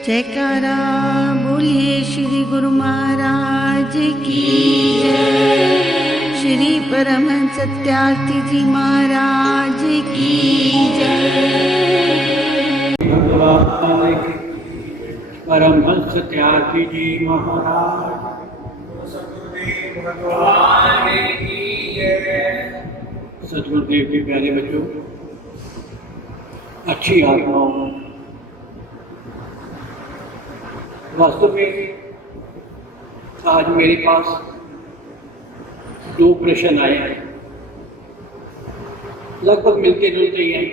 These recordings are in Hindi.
जयकारा बोलिए श्री गुरु महाराज की जय। श्री परमहंस सत्यार्थी जी महाराज की जय। परमहंस सत्यार्थी जी महाराज की जय। सतगुरुदेव के प्यारे बच्चों, अच्छी आत्माओं, वास्तव में आज मेरे पास दो प्रश्न आए हैं, लगभग मिलते जुलते ही हैं।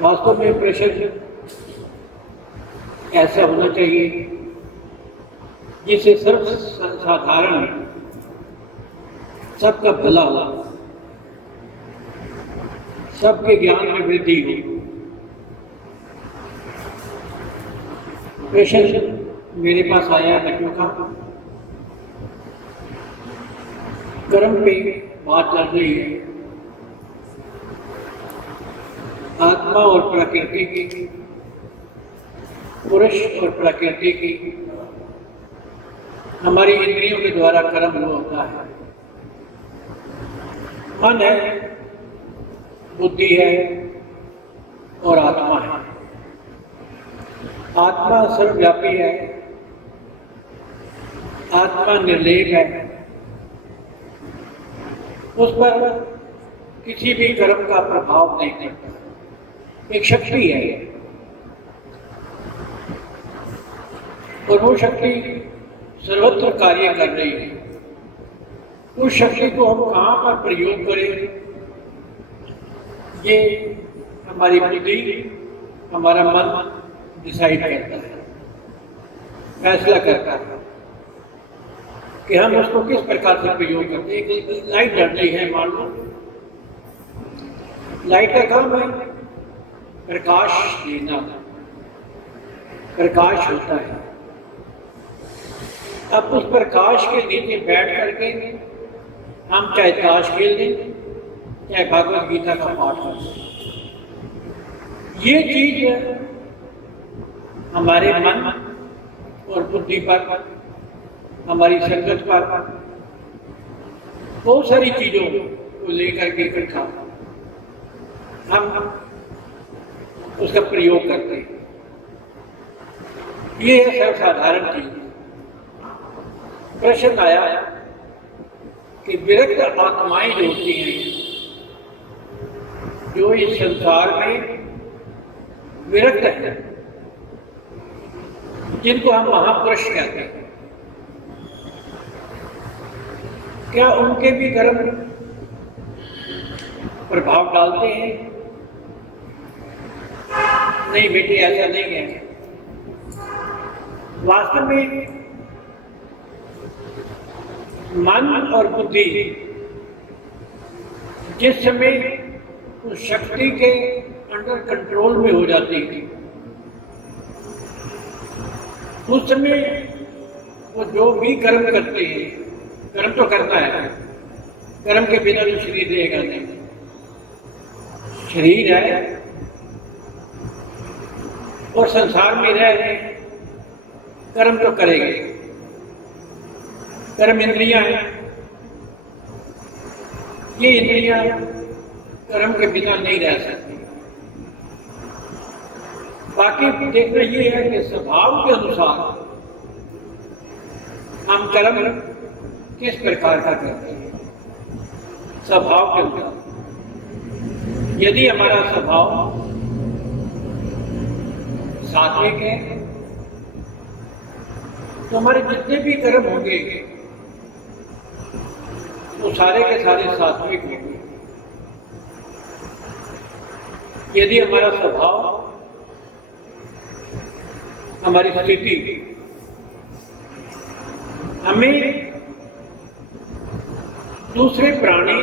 वास्तव में प्रश्न ऐसा होना चाहिए जिससे सर्व साधारण सबका भला हो, सबके ज्ञान में वृद्धि हो। प्रश्न मेरे पास आया बच्चों का, कर्म पे बात चल रही है। आत्मा और प्रकृति की, पुरुष और प्रकृति की, हमारी इंद्रियों के द्वारा कर्म होता है। मन है, बुद्धि है और आत्मा है। आत्मा सर्वव्यापी है, आत्मा निर्लेप है, उस पर किसी भी कर्म का प्रभाव नहीं पड़ता। एक शक्ति है और वो शक्ति सर्वत्र कार्य कर रही है। उस शक्ति को हम कहाँ पर प्रयोग करें, ये हमारी बुद्धि, हमारा मन डिसाइड करता है, फैसला करता है कि हम उसको किस प्रकार से प्रयोग करते हैं। एक लाइट जल रही है, मान लो लाइट का काम है प्रकाश देना, प्रकाश होता है। अब उस प्रकाश के नीचे बैठ करके हम चाहे ताश खेल दें, चाहे भगवत गीता का पाठ करें। ये चीज हमारे मन और बुद्धि पर, हमारी संगत पर, बहुत सारी चीजों को लेकर के इकट्ठा हम उसका प्रयोग करते हैं। ये है सर्वसाधारण चीज। प्रश्न आया कि विरक्त आत्माएं जो होती हैं, जो इस संसार में विरक्त है, जिनको हम महापुरुष कहते हैं, क्या उनके भी कर्म प्रभाव डालते हैं? नहीं बेटी, ऐसा नहीं है। वास्तव में मन और बुद्धि जिस समय उस शक्ति के अंडर कंट्रोल में हो जाती है, उस समय वो जो भी कर्म करते हैं, कर्म तो करना है, कर्म के बिना तो शरीर रहेगा नहीं। शरीर है और संसार में रह रहे, कर्म तो करेंगे। कर्म इंद्रियां हैं, ये इंद्रियां कर्म के बिना नहीं रह सकती। बाकी देखना ये है कि स्वभाव के अनुसार हम कर्म किस प्रकार का करते हैं। स्वभाव के अनुसार यदि हमारा स्वभाव सात्विक है तो हमारे जितने भी कर्म होंगे वो सारे के सारे सात्विक होंगे। यदि हमारा स्वभाव, हमारी स्थिति हमें दूसरे प्राणी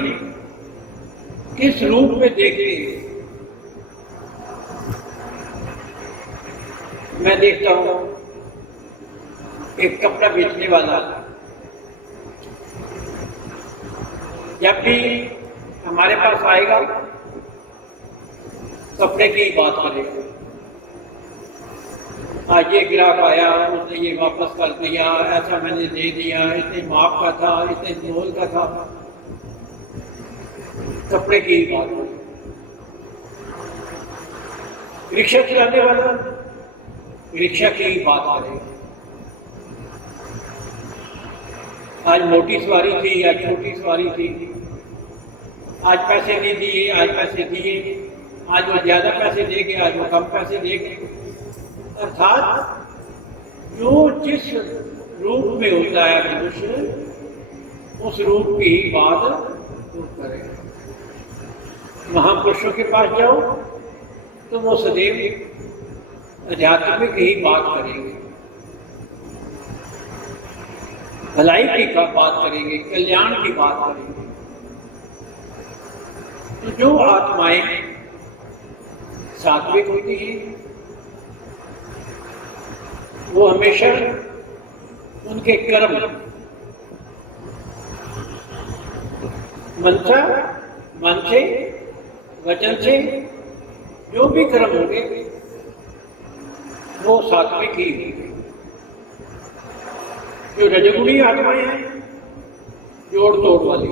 किस रूप में देखते हैं, मैं देखता हूं एक कपड़ा बेचने वाला जब भी हमारे पास आएगा कपड़े की बात करेगा। आज ये ग्राहक आया, उसने ये वापस कर दिया, ऐसा मैंने दे दिया, इतने माप का था, इतने मोल का था। कपड़े की ही बात हो। रिक्शा चलाने वाला रिक्शा की ही बात करेगा। आज मोटी सवारी थी या छोटी सवारी थी, आज पैसे नहीं दिए, आज पैसे दिए, आज वो ज्यादा पैसे देंगे, आज वो कम पैसे देंगे। अर्थात जो जिस रूप में होता है मनुष्य, उस रूप की ही बात करेगा। महापुरुषों के पास जाओ तो वो सदैव आध्यात्मिक ही बात करेंगे, भलाई की बात करेंगे, कल्याण की बात करेंगे। तो जो आत्माएं सात्विक होती हैं, वो हमेशा उनके कर्म मन से वचन से जो भी कर्म होंगे वो सात्विक ही होंगे। जो रजगुणी आत्माएं हैं, जोड़ तोड़ वाली,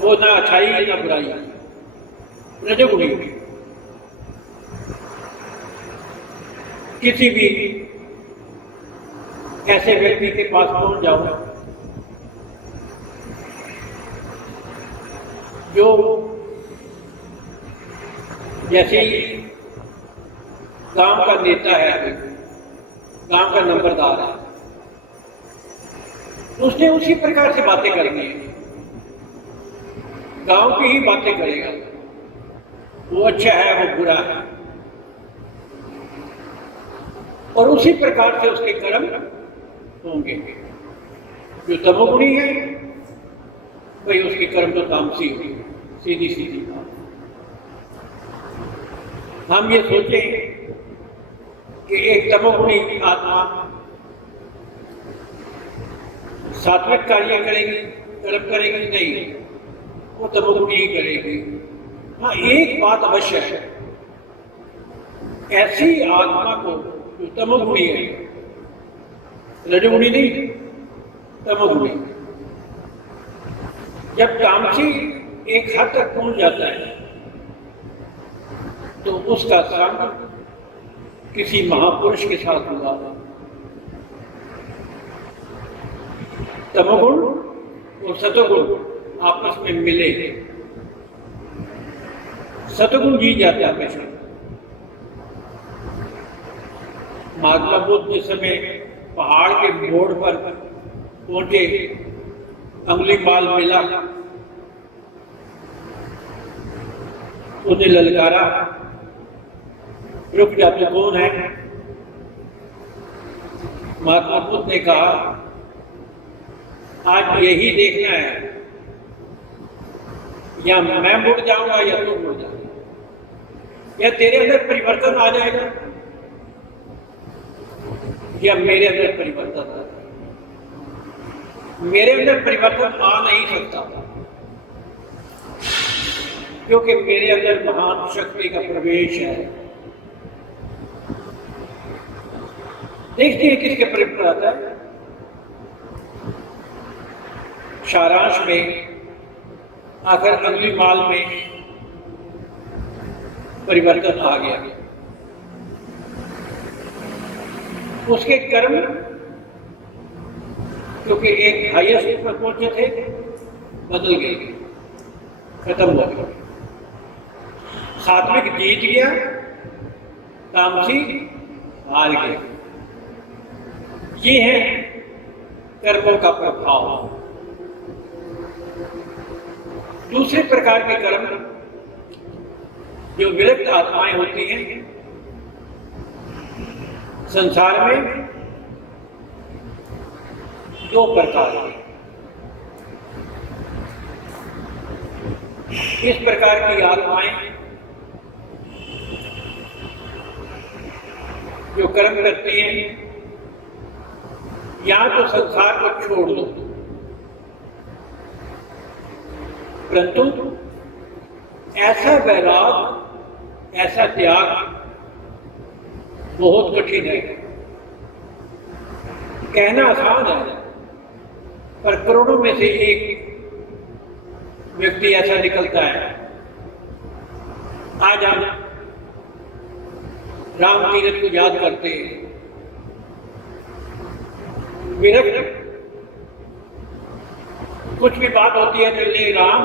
वो ना अच्छाई ना बुराई, रजगुणी। किसी भी ऐसे व्यक्ति के पास पहुंच जाओ जो जैसे ही गांव का नेता है, गांव का नंबरदार है, उसने उसी प्रकार से बातें करनी है, गांव की ही बातें करेगा। वो अच्छा है, वो बुरा है, और उसी प्रकार से उसके कर्म होंगे। जो तमोगुणी है भाई, उसके कर्म तो तामसी होंगे, सीधी सीधी बात। हम ये सोचें कि एक तमोगुणी आत्मा सात्विक कार्य करेगी, कर्म करेगी, नहीं, वो तमोगुणी ही करेगी। हाँ, एक बात अवश्य है, ऐसी आत्मा को जो तमोगुणी है, रजोगुणी नहीं, तमोगुणी, जब तामसी एक हद तक पहुंच जाता है तो उसका संग किसी महापुरुष के साथ हुआ। तमोगुण और सतोगुण आपस में मिले, सतोगुण जीत जाते हमेशा। महात्मा बुद्ध जिस समय पहाड़ के मोड़ पर पहुंचे, अंगुलीमाल मिला, उन्हें ललकारा, रुक जा, तू कौन है? महात्मा बुद्ध ने कहा, आज यही देखना है, या मैं मुड़ जाऊंगा या तू मुड़ जाऊंगा, या तेरे अंदर परिवर्तन आ जाएगा या मेरे अंदर परिवर्तन आ जाएगा। मेरे अंदर परिवर्तन आ नहीं सकता, क्योंकि मेरे अंदर महान शक्ति का प्रवेश है। देखते हैं किसके परिवर्तन आता है। सारांश में आकर अंगुलीमाल में परिवर्तन आ गया, उसके कर्म क्योंकि एक हाईएस्ट पर पहुंचे थे, बदल गए, खत्म हो गए। सात्विक जीत गया, तामसी हार गया। ये है कर्मों का प्रभाव। दूसरे प्रकार के कर्म जो विरक्त आत्माएं होती हैं संसार में, दो प्रकार के। इस प्रकार की आत्माएं जो कर्म करती हैं, या तो संसार को छोड़ दो, परंतु ऐसा वैराग, ऐसा त्याग बहुत कठिन है। कहना आसान है, पर करोड़ों में से एक व्यक्ति ऐसा निकलता है। आज हम राम तीरथ को याद करते हैं। विरक्त कुछ भी बात होती है तो ले राम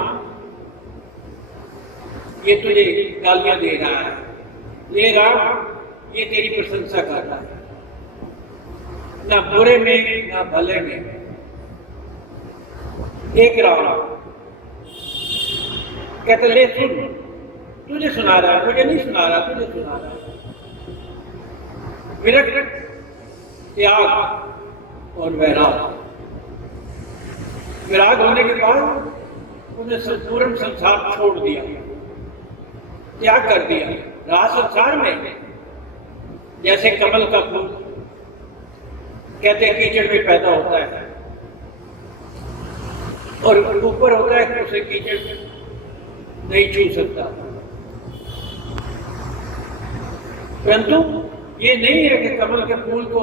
ये तुझे गालियां दे रहा है, ले राम ये तेरी प्रशंसा कर रहा है, ना बुरे में ना भले में एक राम कहते ले सुन, तुझे सुना रहा है, मुझे नहीं सुना रहा, तुझे सुना रहा है। विरक्त, त्याग और वैराग। विराग होने के बाद उन्हें संपूर्ण संसार छोड़ दिया, त्याग कर दिया। रहा संसार में जैसे कमल का फूल कहते कीचड़ में पैदा होता है और ऊपर होता है कि उसे कीचड़ नहीं छू सकता, परंतु ये नहीं है कि कमल के फूल को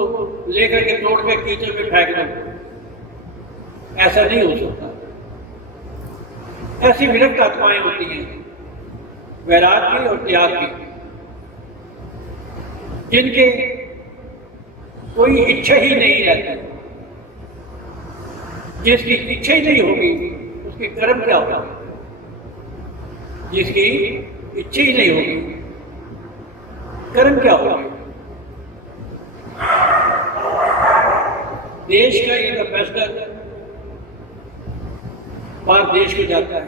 लेकर के तोड़ के कीचड़ में फेंक दो, ऐसा नहीं हो सकता। ऐसी विरक्त आत्माएं होती हैं, वैराग की और त्याग की, जिनके कोई इच्छा ही नहीं रहती। जिसकी इच्छा ही नहीं होगी उसके कर्म क्या होगा? जिसकी इच्छा ही नहीं होगी कर्म क्या होगा? देश का एक एम्बेसडर बाहर देश को जाता है,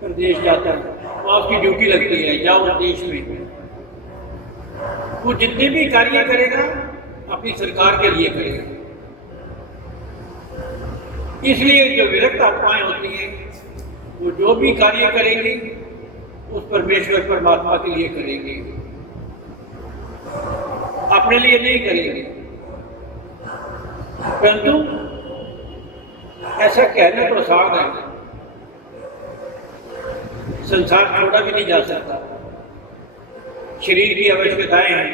प्रदेश जाता है, वहां उसकी ड्यूटी लगती है, जाओ उस देश में। वो जितने भी कार्य करेगा अपनी सरकार के लिए करेगा। इसलिए जो विरक्त आत्माएं होती हैं वो जो भी कार्य करेंगी उस परमेश्वर परमात्मा के लिए करेंगे, अपने लिए नहीं करेंगे। परंतु ऐसा कहना तो आसान है, संसार छोड़ा भी नहीं जा सकता। शरीर की आवश्यकताएं हैं।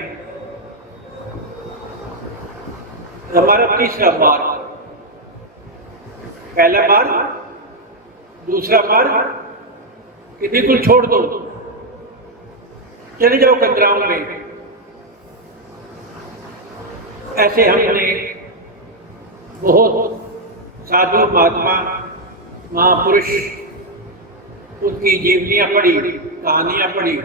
हमारा तीसरा मार्ग, पहला मार्ग, दूसरा मार्ग कि बिल्कुल छोड़ दो, चले जाओ कंदराओं में। ऐसे हमने बहुत साधु महात्मा महापुरुष उनकी जीवनियां पढ़ी, कहानियां पढ़ी।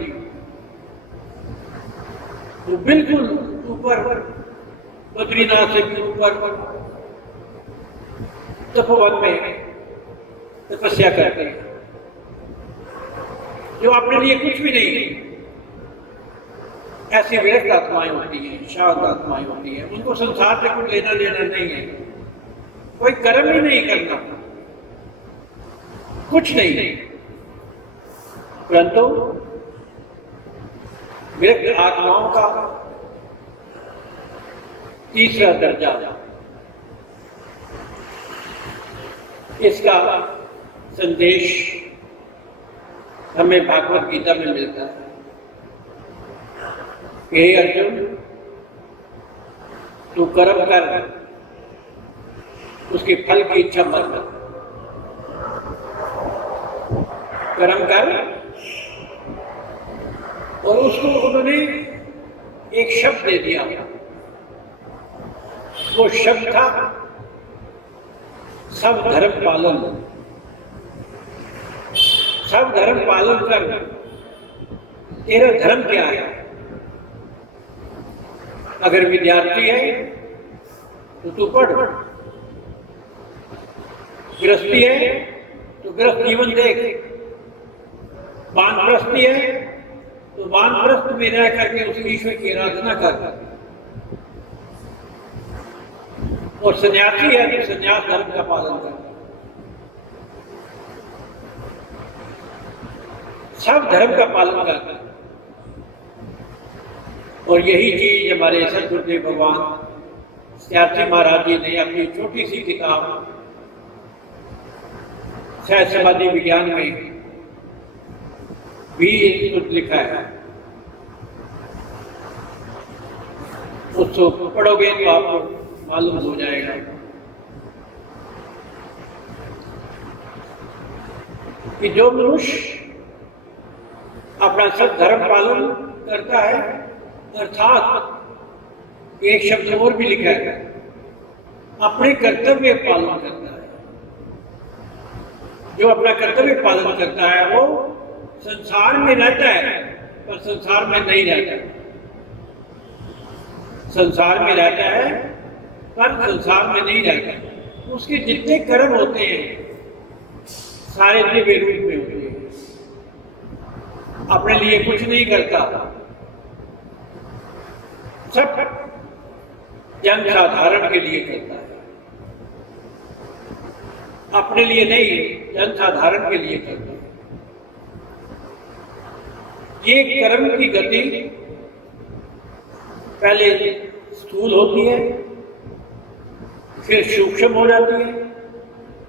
वो बिल्कुल ऊपर बद्रीनाथ से भी ऊपर तपोवन में तपस्या करते हैं, जो अपने लिए कुछ भी नहीं। ऐसी विरक्त आत्माएं होती हैं, शांत आत्माएं होती हैं। उनको संसार से कुछ लेना देना नहीं है, कोई कर्म ही नहीं करना, कुछ नहीं। परंतु विरक्त आत्माओं का तीसरा दर्जा, इसका संदेश हमें भागवत गीता में मिलता है। हे अर्जुन, तू कर्म कर, उसके फल की इच्छा मत कर। कर्म कर, और उसको उन्होंने एक शब्द दे दिया। वो शब्द था सब धर्म पालन। सब धर्म पालन कर। तेरा धर्म क्या है? अगर विद्यार्थी है तो तू पढ़, गृहस्थी है तो गृहस्थ जीवन देख, वानप्रस्थी है तो वानप्रस्थ में रह करके उस ईश्वर की आराधना कर, और सन्यासी है तो सन्यास धर्म का पालन कर। सब धर्म का पालन कर। और यही चीज हमारे सदगुरुदेव भगवान सत्यार्थी महाराज जी ने अपनी छोटी सी किताब सहज समाधि विज्ञान में भी लिखा है उसको पढ़ोगे तो आपको मालूम हो जाएगा। कि जो मनुष्य अपना सब धर्म पालन करता है, अर्थात एक शब्द और भी लिखा है, अपने कर्तव्य पालन करता है। जो अपना कर्तव्य पालन करता है वो संसार में रहता है पर संसार में नहीं रहता। संसार में रहता है पर संसार में नहीं रहता। उसके जितने कर्म होते हैं सारे दिव्य रूप में होते हैं। अपने लिए कुछ नहीं करता, सब जन साधारण के लिए करता है। अपने लिए नहीं, जन साधारण के लिए करता है। ये कर्म की गति पहले स्थूल होती है, फिर सूक्ष्म हो जाती है,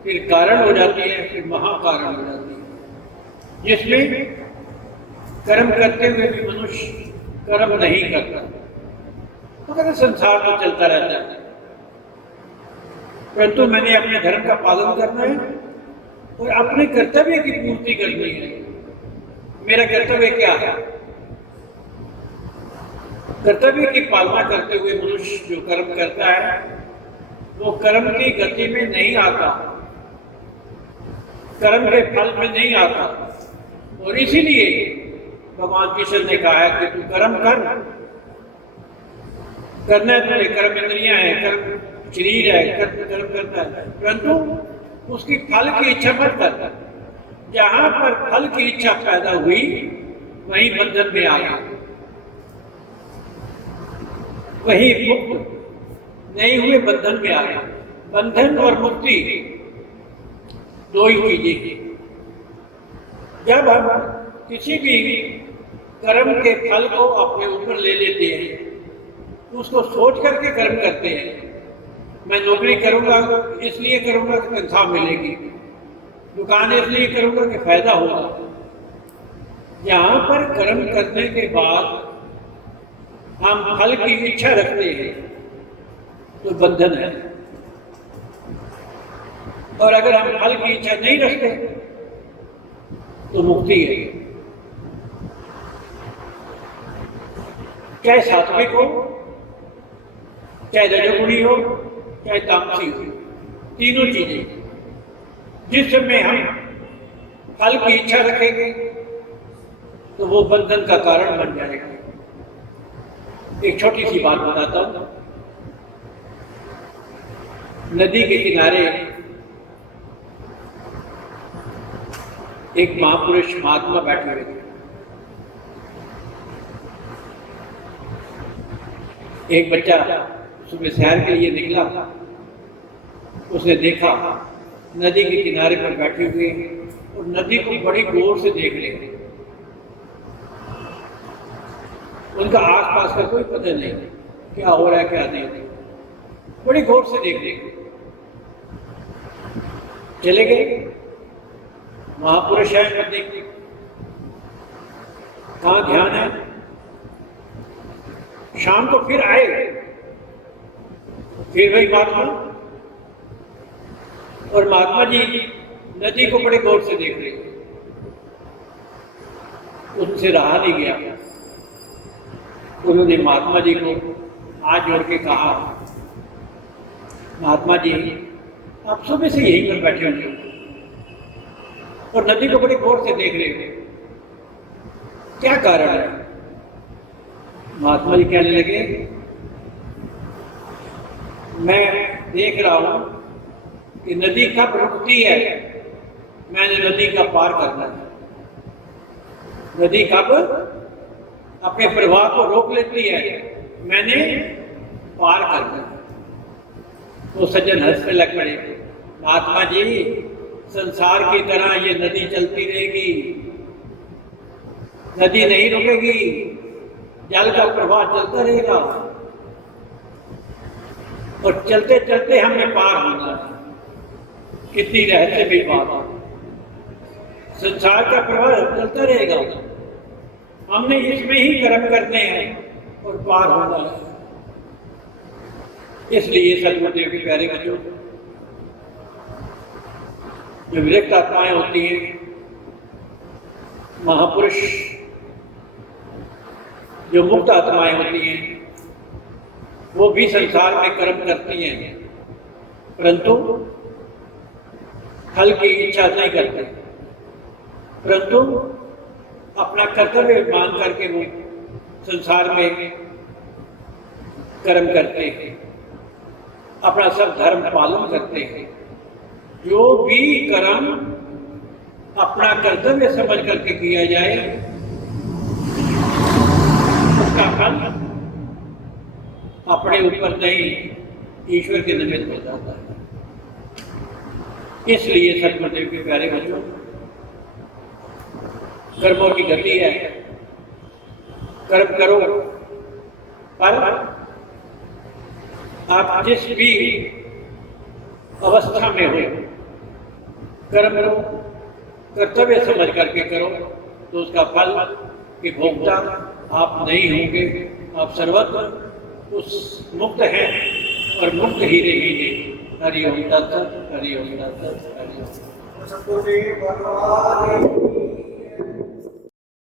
फिर कारण हो जाती है, फिर महाकारण हो जाती है, जिसमें कर्म करते हुए भी मनुष्य कर्म नहीं करता। तो कहते संसार तो चलता रहता है, परंतु मैंने अपने धर्म का पालन करना है और अपने कर्तव्य की पूर्ति करनी है। मेरा कर्तव्य क्या है? कर्तव्य की पालना करते हुए मनुष्य जो कर्म करता है वो कर्म की गति में नहीं आता, कर्म के फल में नहीं आता। और इसीलिए भगवान कृष्ण ने कहा है कि तू कर्म कर, करना है तुझे, कर्म इंद्रियां हैं, कर्म शरीर है, कर्म करता है, परंतु उसकी फल की इच्छा मत कर। जहां पर फल की इच्छा पैदा हुई वहीं बंधन में आ गया, वहीं मुक्त नहीं हुए बंधन में आ गया। बंधन और मुक्ति दो ही चीजें। जब हम किसी भी कर्म के फल को अपने ऊपर ले लेते हैं तो उसको सोच करके कर्म करते हैं। मैं नौकरी करूंगा इसलिए करूंगा कि तनख्वाह मिलेगी, दुकान इसलिए करूंगा कि फायदा होगा। यहां पर कर्म करने के बाद हम फल की इच्छा रखते हैं तो बंधन है, और अगर हम फल की इच्छा नहीं रखते तो मुक्ति है। चाहे सात्विक हो, चाहे रजोगुणी हो, चाहे तामसी हो, तीनों चीजें जिस समय हम फल की इच्छा रखेंगे तो वो बंधन का कारण बन जाएगा। एक छोटी सी बात बताता हूं। नदी के किनारे एक महापुरुष महात्मा बैठे हुए थे। एक बच्चा सुबह सैर के लिए निकला, उसने देखा नदी के किनारे पर बैठे हुए और नदी को बड़ी गौर से देख रहे थे। उनका आसपास का कोई पता नहीं क्या हो रहा है क्या नहीं, बड़ी गौर से देख रहे थे। चले गए, महापुरुष है, मैं देखते कहाँ ध्यान है। शाम को फिर आए, फिर वही महात्मा, और महात्मा जी नदी को बड़े गौर से देख रहे थे। उनसे रहा नहीं गया, उन्होंने महात्मा जी को हाथ जोड़ के कहा, महात्मा जी आप सुबह से यहीं पर बैठे होंगे और नदी को बड़ी गौर से देख रहे थे, क्या कारण है? महात्मा जी कहने लगे, मैं देख रहा हूं कि नदी कब रुकती है, मैंने नदी का पार करना है। नदी कब अपने प्रवाह को रोक लेती है, मैंने पार करना है। तो सज्जन हंसने लग पड़े, महात्मा जी संसार की तरह ये नदी चलती रहेगी, नदी नहीं रुकेगी, जल का प्रवाह चलता रहेगा और चलते चलते हमने पार होना है। कितनी रहस्य भी बात, संसार का प्रवाह चलता रहेगा, हमने इसमें ही कर्म करने हैं और पार होना है। इसलिए सदगुरुदेव के प्यारे बच्चों, जो विरक्त आत्माएं होती हैं, महापुरुष जो मुक्त आत्माएं होती हैं, वो भी संसार में कर्म करती हैं, परंतु फल की इच्छा नहीं करते, परंतु अपना कर्तव्य मान करके वो संसार में कर्म करते हैं, अपना सब धर्म पालन करते हैं। जो भी कर्म अपना कर्तव्य समझ करके किया जाए, उसका फल अपने ऊपर नहीं, ईश्वर के निमित्त हो जाता है। इसलिए सदगुरुदेव के प्यारे बच्चों, कर्मों की गति है, कर्म करो, पर आप जिस भी अवस्था में हो, कर्म करो, कर्तव्य समझ करके करो, तो उसका फल कि भोक्ता आप नहीं होंगे, आप सर्वत्र उस मुक्त हैं और मुक्त ही रहेंगे। हरि ओम तत्सत, हरि ओम तत्सत, हरि ओम।